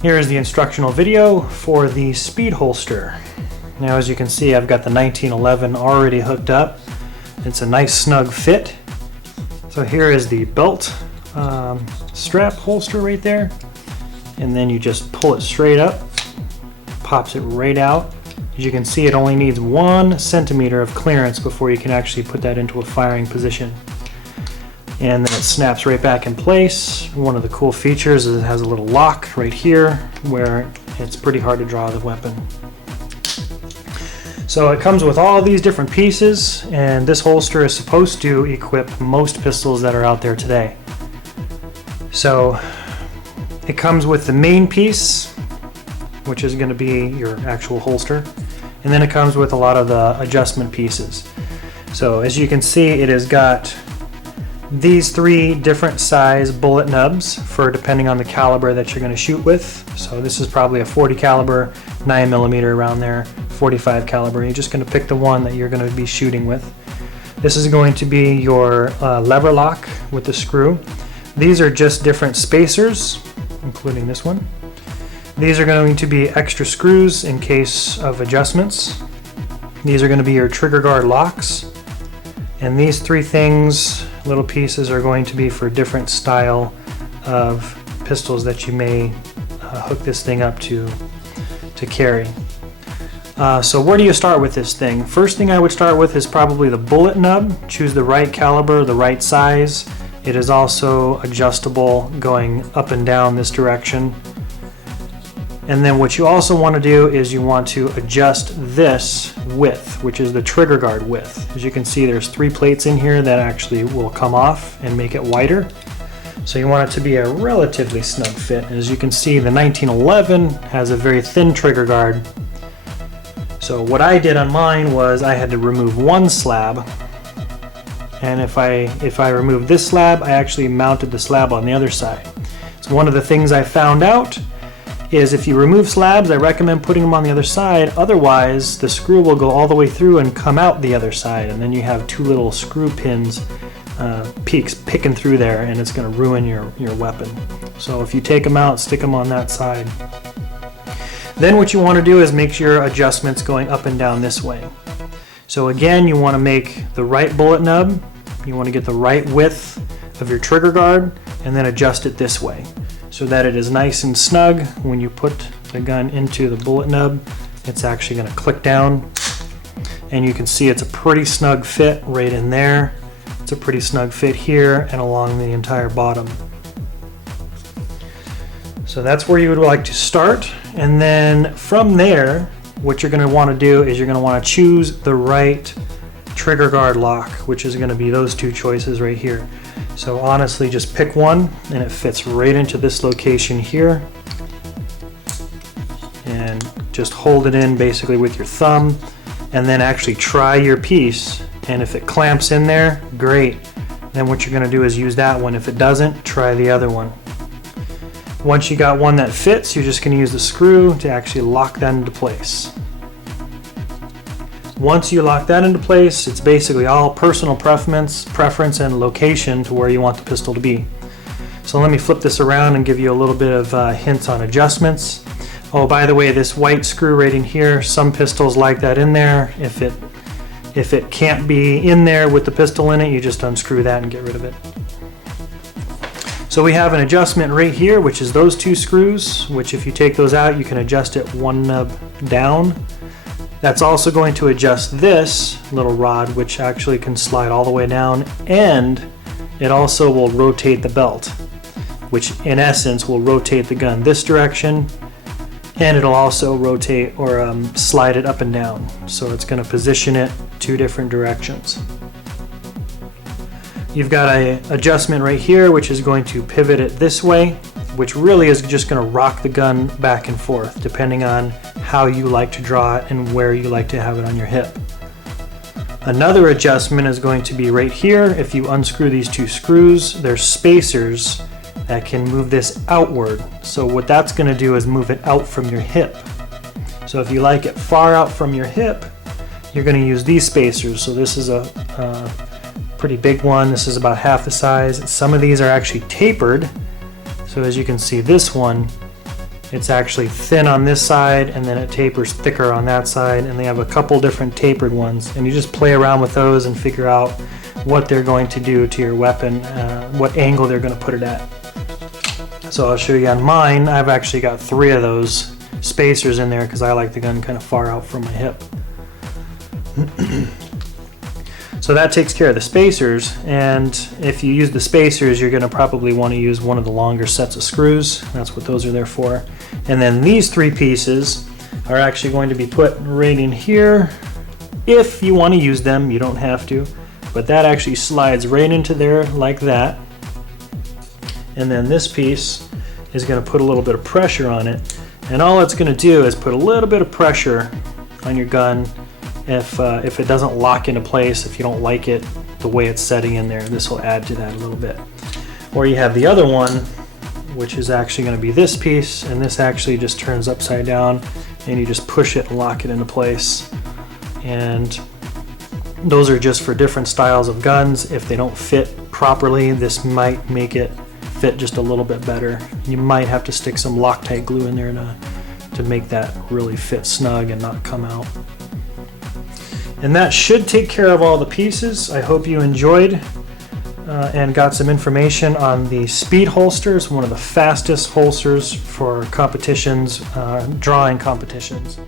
Here is the instructional video for the speed holster. Now as you can see, I've got the 1911 already hooked up. It's a nice snug fit. So here is the belt strap holster right there, and then you just pull it straight up, pops it right out. As you can see, it only needs 1 centimeter of clearance before you can actually put that into a firing position. And then it snaps right back in place. One of the cool features is it has a little lock right here where it's pretty hard to draw the weapon. So it comes with all these different pieces, and this holster is supposed to equip most pistols that are out there today. So it comes with the main piece, which is going to be your actual holster, and then it comes with a lot of the adjustment pieces. So as you can see, it has got these 3 different size bullet nubs for depending on the caliber that you're going to shoot with. So this is probably a 40 caliber, 9mm around there, 45 caliber. You're just going to pick the one that you're going to be shooting with. This is going to be your lever lock with the screw. These are just different spacers, including this one. These are going to be extra screws in case of adjustments. These are going to be your trigger guard locks. And these 3 things, little pieces, are going to be for different style of pistols that you may hook this thing up to carry. So where do you start with this thing? First thing I would start with is probably the bullet nub. Choose the right caliber, the right size. It is also adjustable going up and down this direction. And then what you also want to do is you want to adjust this width, which is the trigger guard width. As you can see, there's 3 plates in here that actually will come off and make it wider. So you want it to be a relatively snug fit. As you can see, the 1911 has a very thin trigger guard. So what I did on mine was I had to remove 1 slab. And if I remove this slab, I actually mounted the slab on the other side. So one of the things I found out is if you remove slabs, I recommend putting them on the other side. Otherwise, the screw will go all the way through and come out the other side, and then you have 2 little screw pins, peaks picking through there, and it's going to ruin your weapon. So if you take them out, stick them on that side. Then what you want to do is make your adjustments going up and down this way. So again, you want to make the right bullet nub, you want to get the right width of your trigger guard, and then adjust it this way so that it is nice and snug. When you put the gun into the bullet nub, it's actually going to click down, and you can see it's a pretty snug fit right in there. It's a pretty snug fit here and along the entire bottom. So that's where you would like to start, and then from there, what you're going to want to do is you're going to want to choose the right trigger guard lock, which is going to be those 2 choices right here. So honestly, just pick one, and it fits right into this location here. And just hold it in basically with your thumb, and then actually try your piece. And if it clamps in there, great. Then what you're going to do is use that one. If it doesn't, try the other one. Once you got one that fits, you're just going to use the screw to actually lock that into place. Once you lock that into place, it's basically all personal preference and location to where you want the pistol to be. So let me flip this around and give you a little bit of hints on adjustments. Oh, by the way, this white screw right in here, some pistols like that in there. If it can't be in there with the pistol in it, you just unscrew that and get rid of it. So we have an adjustment right here, which is those 2 screws, which if you take those out, you can adjust it 1 nub down. That's also going to adjust this little rod, which actually can slide all the way down, and it also will rotate the belt, which in essence will rotate the gun this direction, and it'll also rotate or slide it up and down. So it's going to position it 2 different directions. You've got an adjustment right here, which is going to pivot it this way, which really is just going to rock the gun back and forth depending on how you like to draw it and where you like to have it on your hip. Another adjustment is going to be right here. If you unscrew these 2 screws, there's spacers that can move this outward. So what that's going to do is move it out from your hip. So if you like it far out from your hip, you're going to use these spacers. So this is a pretty big one. This is about half the size. Some of these are actually tapered. So as you can see, this one It's actually thin on this side, and then it tapers thicker on that side, and they have a couple different tapered ones, and you just play around with those and figure out what they're going to do to your weapon, what angle they're going to put it at. So I'll show you on mine. I've actually got 3 of those spacers in there because I like the gun kind of far out from my hip. So that takes care of the spacers, and if you use the spacers, you're going to probably want to use one of the longer sets of screws. That's what those are there for. And then these 3 pieces are actually going to be put right in here. If you want to use them, you don't have to, but that actually slides right into there like that. And then this piece is going to put a little bit of pressure on it, and all it's going to do is put a little bit of pressure on your gun. If it doesn't lock into place, if you don't like it the way it's setting in there, this will add to that a little bit. Or you have the other one, which is actually going to be this piece, and this actually just turns upside down, and you just push it and lock it into place. And those are just for different styles of guns. If they don't fit properly, this might make it fit just a little bit better. You might have to stick some Loctite glue in there to make that really fit snug and not come out. And that should take care of all the pieces. I hope you enjoyed and got some information on the Speed holsters, one of the fastest holsters for competitions, drawing competitions.